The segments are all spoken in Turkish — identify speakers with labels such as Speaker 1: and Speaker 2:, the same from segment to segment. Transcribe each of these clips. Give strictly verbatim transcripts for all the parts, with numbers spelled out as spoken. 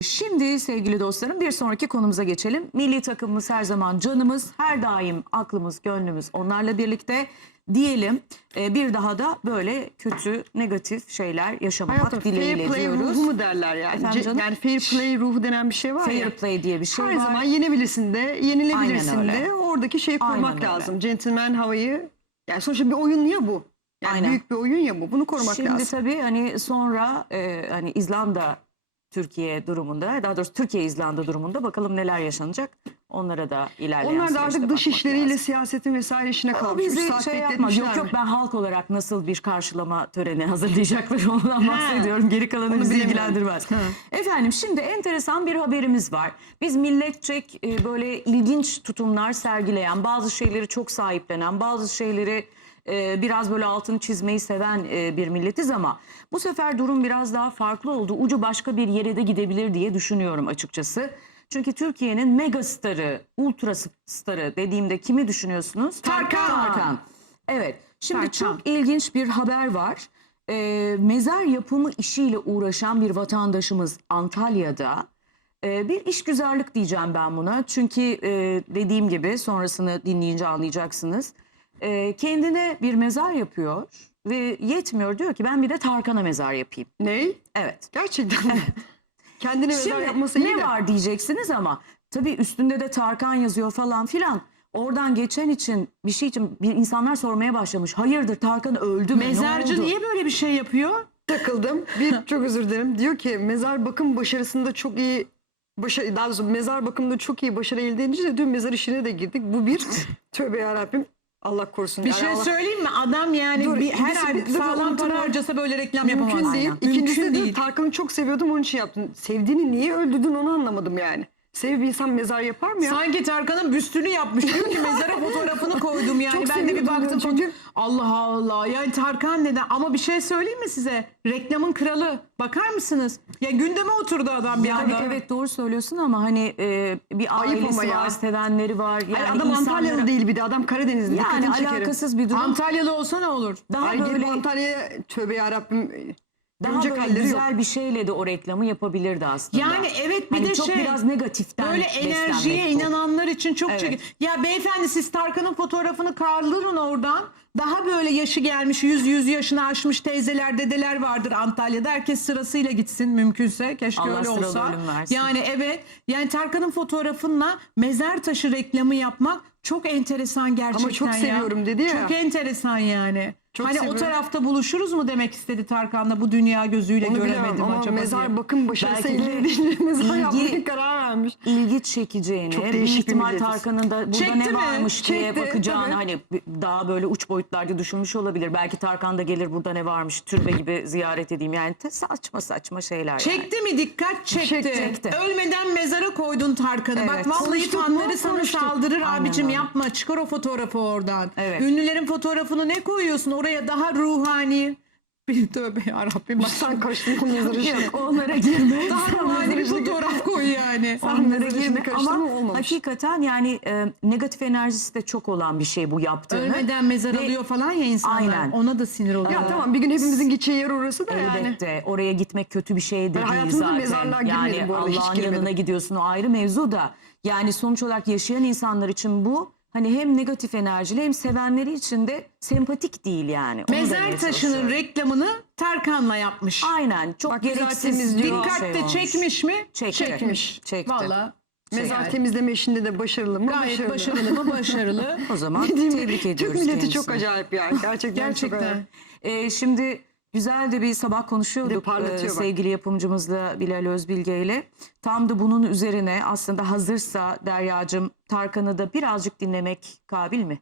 Speaker 1: Şimdi sevgili dostlarım bir sonraki konumuza geçelim. Milli takımımız her zaman canımız, her daim aklımız, gönlümüz onlarla birlikte diyelim. Ee, bir daha da böyle kötü, negatif şeyler yaşamamak
Speaker 2: Hayatım,
Speaker 1: dileğiyle
Speaker 2: fair play
Speaker 1: diyoruz.
Speaker 2: ruhu mu derler yani?
Speaker 1: Efendim canım?
Speaker 2: Yani fair play ruhu denen bir şey var
Speaker 1: Fair
Speaker 2: ya.
Speaker 1: play diye bir şey
Speaker 2: Her
Speaker 1: var.
Speaker 2: zaman yenebilirsin de, yenilebilirsin
Speaker 1: Aynen
Speaker 2: de.
Speaker 1: öyle.
Speaker 2: Oradaki şeyi
Speaker 1: Aynen
Speaker 2: korumak
Speaker 1: öyle.
Speaker 2: lazım. Gentleman havayı. Yani sonuçta bir oyun ya bu. Yani
Speaker 1: Aynen.
Speaker 2: büyük bir oyun ya bu. Bunu korumak
Speaker 1: Şimdi
Speaker 2: lazım.
Speaker 1: tabii hani sonra e, hani İzlanda Türkiye durumunda, daha doğrusu Türkiye İzlanda durumunda bakalım neler yaşanacak. Onlara da ilerleyen
Speaker 2: Onlar da
Speaker 1: süreçte
Speaker 2: artık dış
Speaker 1: bakmak
Speaker 2: işleriyle
Speaker 1: lazım.
Speaker 2: siyasetin vesaire işine
Speaker 1: O
Speaker 2: kalmış. Üç
Speaker 1: bizi
Speaker 2: saat
Speaker 1: şey yapma.
Speaker 2: bekletmişler
Speaker 1: Yok yok
Speaker 2: mi?
Speaker 1: ben halk olarak nasıl bir karşılama töreni hazırlayacaklar ondan bahsediyorum. Geri kalanı
Speaker 2: Onu
Speaker 1: bizi
Speaker 2: bilemiyorum.
Speaker 1: ilgilendirmez.
Speaker 2: Ha.
Speaker 1: Efendim şimdi enteresan bir haberimiz var. Biz milletçek e, böyle ilginç tutumlar sergileyen, bazı şeyleri çok sahiplenen, bazı şeyleri e, biraz böyle altını çizmeyi seven e, bir milletiz ama bu sefer durum biraz daha farklı oldu. Ucu başka bir yere de gidebilir diye düşünüyorum açıkçası. Çünkü Türkiye'nin mega starı, ultra starı dediğimde kimi düşünüyorsunuz?
Speaker 2: Tarkan.
Speaker 1: Tarkan. Evet. Şimdi
Speaker 2: Tarkan.
Speaker 1: çok ilginç bir haber var. Ee, mezar yapımı işiyle uğraşan bir vatandaşımız Antalya'da e, bir işgüzarlık diyeceğim ben buna. Çünkü e, dediğim gibi sonrasını dinleyince anlayacaksınız. E, kendine bir mezar yapıyor ve yetmiyor, diyor ki ben bir de Tarkan'a mezar yapayım.
Speaker 2: Ney?
Speaker 1: Evet.
Speaker 2: Gerçekten mi? Kendine mezar
Speaker 1: Şimdi
Speaker 2: yapması iyi
Speaker 1: ne
Speaker 2: de.
Speaker 1: var diyeceksiniz ama tabii üstünde de Tarkan yazıyor falan filan. Oradan geçen için bir şey için bir insanlar sormaya başlamış. Hayırdır Tarkan öldü mü? Ne
Speaker 3: Mezarcı
Speaker 1: oldu?
Speaker 3: niye böyle bir şey yapıyor?
Speaker 2: Takıldım. Bir çok özür dilerim. Diyor ki mezar bakım başarısında çok iyi başarı, daha doğrusu mezar bakımında çok iyi başarı elde edince de diyor mezar işine de girdik. Bu bir tövbe yarabbim. Allah korusun.
Speaker 3: Bir
Speaker 2: Yani
Speaker 3: şey
Speaker 2: Allah-
Speaker 3: söyleyeyim mi? Adam yani
Speaker 2: Dur,
Speaker 3: bir, her
Speaker 2: ikisi
Speaker 3: ay
Speaker 2: bir- dur,
Speaker 3: sağlam
Speaker 2: unutamam.
Speaker 3: para harcasa böyle reklam yapamaz.
Speaker 2: Mümkün değil.
Speaker 3: Aynen.
Speaker 2: İkincisi
Speaker 3: Mümkün
Speaker 2: de
Speaker 3: değil.
Speaker 2: Tarkan'ı çok seviyordum onun için yaptım. Sevdiğini niye öldürdün onu anlamadım yani. Sevip bir insan mezar yapar mı ya?
Speaker 3: Sanki Tarkan'ın büstünü yapmış. Diyor ki mezara fotoğrafını koydum yani.
Speaker 2: Çok
Speaker 3: Ben de bir
Speaker 2: seviyordum
Speaker 3: baktım.
Speaker 2: çünkü.
Speaker 3: Çünkü... Allah Allah. Yani Tarkan neden? Ama bir şey söyleyeyim mi size? Reklamın kralı. Bakar mısınız? Ya gündeme oturdu adam bir
Speaker 1: Yani
Speaker 3: anda.
Speaker 1: evet doğru söylüyorsun ama hani e, bir
Speaker 2: Ayıp
Speaker 1: ailesi
Speaker 2: ama ya.
Speaker 1: var, sevenleri var. Yani
Speaker 2: Ay, adam
Speaker 1: insanlara-
Speaker 2: Antalyalı değil bir de adam Karadenizli.
Speaker 1: Yani
Speaker 2: dikkatini çekerim.
Speaker 1: alakasız bir durum.
Speaker 3: Antalyalı olsa ne olur?
Speaker 1: Daha
Speaker 2: Ay
Speaker 1: böyle
Speaker 2: gelip Antalya'ya tövbe yarabbim.
Speaker 1: daha
Speaker 2: dönecek
Speaker 1: böyle
Speaker 2: halleri
Speaker 1: güzel
Speaker 2: yok.
Speaker 1: bir şeyle de o reklamı yapabilirdi aslında.
Speaker 3: Yani evet bir
Speaker 1: Hani
Speaker 3: de
Speaker 1: çok
Speaker 3: şey.
Speaker 1: biraz negatiften
Speaker 3: Böyle enerjiye
Speaker 1: beslenmek bu.
Speaker 3: inananlar için çok
Speaker 1: Evet.
Speaker 3: çekin. Ya beyefendi siz Tarkan'ın fotoğrafını kaldırın oradan. Daha böyle yaşı gelmiş yüz yüz yaşını aşmış teyzeler dedeler vardır Antalya'da. Herkes sırasıyla gitsin mümkünse. Keşke
Speaker 1: Allah
Speaker 3: öyle
Speaker 1: sıralı
Speaker 3: olsa.
Speaker 1: ölüm versin.
Speaker 3: Yani evet. Yani Tarkan'ın fotoğrafınla mezar taşı reklamı yapmak çok enteresan gerçekten
Speaker 2: Ama çok
Speaker 3: ya.
Speaker 2: seviyorum dedi ya.
Speaker 3: Çok enteresan yani.
Speaker 2: Çok
Speaker 3: hani
Speaker 2: seviyorum.
Speaker 3: o tarafta buluşuruz mu demek istedi Tarkan'la, bu dünya gözüyle
Speaker 2: Onu
Speaker 3: göremedim
Speaker 2: bilemem ama
Speaker 3: acaba
Speaker 2: mezar
Speaker 3: diye.
Speaker 2: bakım başarısı
Speaker 1: Belki de
Speaker 2: elde edince mezar
Speaker 1: ilgi-
Speaker 2: yapmaya karar vermiş.
Speaker 1: ilgi çekeceğini,
Speaker 2: Çok
Speaker 1: bir
Speaker 2: değişik bir
Speaker 1: ihtimal
Speaker 2: milletiz.
Speaker 1: Tarkan'ın da burada
Speaker 3: Çekti
Speaker 1: ne
Speaker 3: mi?
Speaker 1: varmış diye
Speaker 2: Çekti,
Speaker 1: bakacağını
Speaker 2: tabii.
Speaker 1: hani daha böyle uç boyutlarda düşünmüş olabilir. Belki Tarkan da gelir burada ne varmış türbe gibi ziyaret edeyim. Yani te- saçma saçma şeyler yani.
Speaker 3: Çekti mi? Dikkat çekti.
Speaker 2: Çekti.
Speaker 1: Çekti.
Speaker 3: Ölmeden mezara koydun Tarkan'ı.
Speaker 1: Evet.
Speaker 3: Bak vallahi
Speaker 2: Konuştuk mu?
Speaker 3: fanları sana
Speaker 2: Konuştuk.
Speaker 3: saldırır
Speaker 1: Aynen
Speaker 3: abicim,
Speaker 1: öyle.
Speaker 3: yapma. Çıkar o fotoğrafı oradan.
Speaker 1: Evet.
Speaker 3: Ünlülerin fotoğrafını ne koyuyorsun? Oraya daha ruhani. Bir tövbe yarabbim. Bak
Speaker 2: Sen kaçtın o mezar işine.
Speaker 1: Yok onlara girme.
Speaker 3: daha ruhani bir fotoğraf koy yani.
Speaker 2: Sen
Speaker 1: Onlara
Speaker 2: mezar işini
Speaker 1: girme
Speaker 2: karıştırma,
Speaker 1: ama
Speaker 2: olmamış.
Speaker 1: hakikaten yani e, negatif enerjisi de çok olan bir şey bu yaptığını.
Speaker 3: Ölmeden mezar
Speaker 1: Ve-
Speaker 3: alıyor falan ya insanlar.
Speaker 1: Aynen.
Speaker 3: Ona da sinir oluyor.
Speaker 2: Ya tamam bir gün hepimizin gideceği yer orası da yani.
Speaker 1: Elbette oraya gitmek kötü bir şey de
Speaker 2: Ben
Speaker 1: değil
Speaker 2: hayatımda
Speaker 1: zaten.
Speaker 2: mezarlığa girmedim
Speaker 1: Yani
Speaker 2: bu arada, hiç
Speaker 1: Allah'ın
Speaker 2: girmedim.
Speaker 1: yanına gidiyorsun, o ayrı mevzu da. Yani sonuç olarak yaşayan insanlar için bu hani hem negatif enerjili hem sevenleri için de sempatik değil yani. Onu
Speaker 3: Mezar
Speaker 1: demeye
Speaker 3: taşının
Speaker 1: çalışıyorum.
Speaker 3: reklamını Tarkan'la yapmış.
Speaker 1: Ayın çok
Speaker 2: Bak güzel
Speaker 1: gereksiz
Speaker 2: temizliyor.
Speaker 1: bir
Speaker 3: Dikkat
Speaker 1: şey
Speaker 3: de
Speaker 1: olmuş.
Speaker 3: çekmiş mi?
Speaker 1: Çekti.
Speaker 3: Çekmiş.
Speaker 1: Çekti.
Speaker 3: Valla.
Speaker 2: Mezar
Speaker 3: Yani.
Speaker 2: temizleme işinde de başarılı mı?
Speaker 3: Gayet başarılı mı? Başarılı.
Speaker 1: O zaman
Speaker 2: Ne diyeyim,
Speaker 1: tebrik ediyoruz
Speaker 2: Türk milleti
Speaker 1: kendisini.
Speaker 2: çok acayip yani. Gerçekten, çok acayip.
Speaker 3: Gerçekten.
Speaker 1: Ee, şimdi güzel de bir sabah
Speaker 2: Bir
Speaker 1: konuşuyorduk
Speaker 2: de parlatıyor
Speaker 1: e,
Speaker 2: bak.
Speaker 1: sevgili yapımcımızla Bilal Özbilge ile. Tam da bunun üzerine aslında hazırsa Deryacığım Tarkan'ı da birazcık dinlemek kabil mi?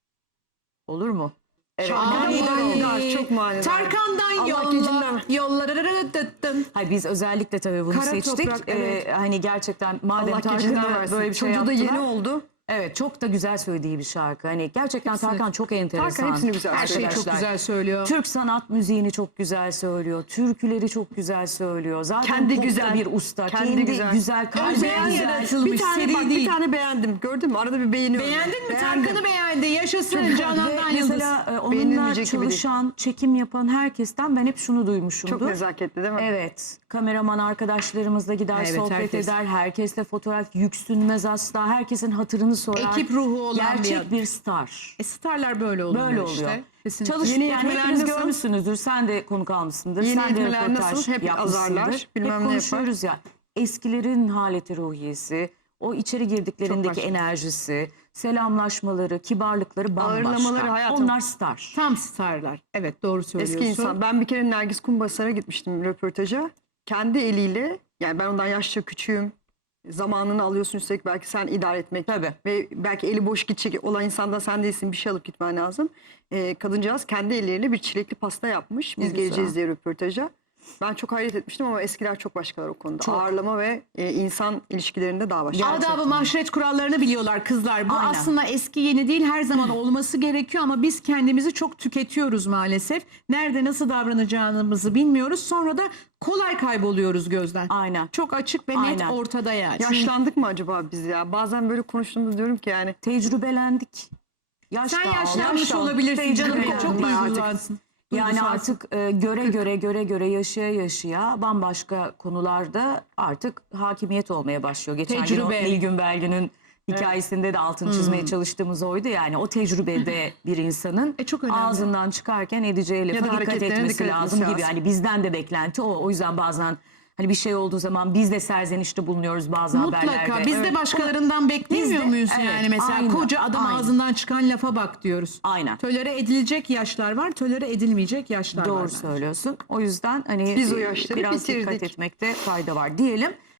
Speaker 1: Olur mu? Evet.
Speaker 3: Ay,
Speaker 2: manidar, çok manidar.
Speaker 3: Tarkan'dan
Speaker 2: Allah
Speaker 3: yolla.
Speaker 2: gecinden.
Speaker 3: Yolları dıttın.
Speaker 1: Hayır, biz özellikle tabii bunu
Speaker 2: Kara
Speaker 1: seçtik.
Speaker 2: toprak,
Speaker 1: Ee,
Speaker 2: evet.
Speaker 1: hani gerçekten madem
Speaker 2: Allah
Speaker 1: Tarkan'a
Speaker 2: gecinden versin.
Speaker 1: böyle bir şey
Speaker 2: Çocuğu da
Speaker 1: yaptılar.
Speaker 2: yeni oldu.
Speaker 1: Evet, çok da güzel söylediği bir şarkı. Hani gerçekten
Speaker 3: Hepsini-
Speaker 1: Tarkan çok enteresan.
Speaker 2: Tarkan hepsini güzel
Speaker 3: Her şeyi çok
Speaker 1: Arkadaşlar,
Speaker 3: güzel söylüyor.
Speaker 1: Türk sanat müziğini çok güzel söylüyor. Türküleri çok güzel söylüyor. Zaten
Speaker 2: Kendi
Speaker 1: popta
Speaker 2: güzel.
Speaker 1: bir usta.
Speaker 2: Kendi
Speaker 1: Kendi,
Speaker 2: güzel.
Speaker 1: güzel. kalbi
Speaker 3: Özel
Speaker 1: güzel.
Speaker 3: yaratılmış.
Speaker 2: Bir tane
Speaker 3: seri
Speaker 2: bak,
Speaker 3: değil.
Speaker 2: bir tane beğendim. Gördün mü? Arada bir beğeniyorum.
Speaker 3: Beğendin mi?
Speaker 2: Beğendim.
Speaker 3: Tarkan'ı beğendi. Yaşasın Canan'dan
Speaker 1: Ve
Speaker 3: Yıldız.
Speaker 1: mesela e, onunla
Speaker 2: Beğenilmeyecek gibi değil.
Speaker 1: çalışan, çekim yapan herkesten ben hep şunu duymuşumdur.
Speaker 2: Çok nezaketli değil mi?
Speaker 1: Evet. Kameraman arkadaşlarımızla gider,
Speaker 3: Evet,
Speaker 1: sohbet
Speaker 3: herkes.
Speaker 1: eder. Herkesle fotoğraf yüksünmez asla. Herkesin hatırını sorar.
Speaker 3: Ekip ruhu olan bir
Speaker 1: Gerçek
Speaker 3: adam.
Speaker 1: bir star.
Speaker 3: E, starlar böyle oluyor
Speaker 1: Böyle
Speaker 3: işte.
Speaker 1: oluyor.
Speaker 3: Kesinlikle.
Speaker 1: Çalış,
Speaker 2: Yeni
Speaker 1: yani
Speaker 2: yetmeler
Speaker 1: hepiniz
Speaker 2: nasıl?
Speaker 1: görmüşsünüzdür. Sen de konuk almışsındır.
Speaker 2: Yeni
Speaker 1: Sen de
Speaker 2: yetmeler
Speaker 1: röportaj
Speaker 2: nasıl? Hep
Speaker 1: yapmışsındır.
Speaker 2: azarlar, bilmem
Speaker 1: Hep
Speaker 2: ne
Speaker 1: konuşuyoruz ya. Eskilerin haleti ruhiyesi, o içeri
Speaker 2: Çok
Speaker 1: girdiklerindeki
Speaker 2: başka.
Speaker 1: enerjisi, selamlaşmaları, kibarlıkları bambaşka.
Speaker 2: Ağırlamaları hayatım.
Speaker 1: Onlar star.
Speaker 3: Tam starlar. Evet, doğru söylüyorsun.
Speaker 2: Eski insan. Ben bir kere Nergis Kumbasar'a gitmiştim röportaja. Kendi eliyle, yani ben ondan yaşça küçüğüm. Zamanını alıyorsun, üstelik belki sen idare etmek.
Speaker 1: Tabii.
Speaker 2: Ve belki eli boş gidecek olan insanda sen değilsin, bir şey alıp gitmen lazım. Ee, kadıncağız kendi elleriyle bir çilekli pasta yapmış. Biz
Speaker 1: Ne güzel.
Speaker 2: geleceğiz diye röportaja. Ben çok hayret etmiştim ama eskiler çok başkalar o konuda.
Speaker 1: Çok.
Speaker 2: Ağırlama ve e, insan ilişkilerinde daha başka.
Speaker 3: Adab-ı mahşeret kurallarını biliyorlar kızlar. Bu
Speaker 1: Aynen.
Speaker 3: aslında eski yeni değil, her zaman olması gerekiyor ama biz kendimizi çok tüketiyoruz maalesef. Nerede nasıl davranacağımızı bilmiyoruz. Sonra da kolay kayboluyoruz gözden.
Speaker 1: Aynen.
Speaker 3: Çok açık ve net
Speaker 1: Aynen.
Speaker 3: ortada yani.
Speaker 2: Yaşlandık mı acaba biz ya? Bazen böyle konuştuğumda diyorum ki yani
Speaker 1: Tecrübelendik. Yaş
Speaker 3: Sen
Speaker 1: da aldı.
Speaker 3: yaşlanmış
Speaker 2: Yaş da aldı.
Speaker 3: olabilirsin canım.
Speaker 1: Tecrübelendim
Speaker 3: Çok
Speaker 1: ben
Speaker 3: iyi
Speaker 1: artık.
Speaker 3: kullansın.
Speaker 1: Yani
Speaker 3: Duygusalsın.
Speaker 1: artık e, göre göre göre göre yaşaya yaşaya bambaşka konularda artık hakimiyet olmaya başlıyor. Geçen gün o
Speaker 3: Tecrübe.
Speaker 1: Nilgün Belgün'ün hikayesinde de altını çizmeye çalıştığımız oydu. Yani o tecrübede bir insanın
Speaker 3: E, çok önemli.
Speaker 1: ağzından çıkarken edeceği lafa
Speaker 2: da
Speaker 1: dikkat
Speaker 2: hareketlerine
Speaker 1: etmesi
Speaker 2: dikkat etmesi
Speaker 1: lazım gibi.
Speaker 2: lazım.
Speaker 1: Yani bizden de beklenti o. O yüzden bazen hani bir şey olduğu zaman biz de serzenişte bulunuyoruz bazı haberlerde.
Speaker 3: Mutlaka. Biz de
Speaker 1: Evet.
Speaker 3: başkalarından beklemiyor
Speaker 1: Biz de-
Speaker 3: muyuz
Speaker 1: evet,
Speaker 3: yani? Mesela
Speaker 1: aynen,
Speaker 3: koca adam
Speaker 1: aynen.
Speaker 3: ağzından çıkan lafa bak diyoruz.
Speaker 1: Aynen.
Speaker 3: Tolere edilecek yaşlar var, tolere edilmeyecek yaşlar var.
Speaker 1: Doğru
Speaker 3: bence.
Speaker 1: söylüyorsun. O yüzden hani
Speaker 2: Biz o
Speaker 1: e,
Speaker 2: yaşları
Speaker 1: biraz
Speaker 2: bitirdik.
Speaker 1: dikkat etmekte fayda var diyelim.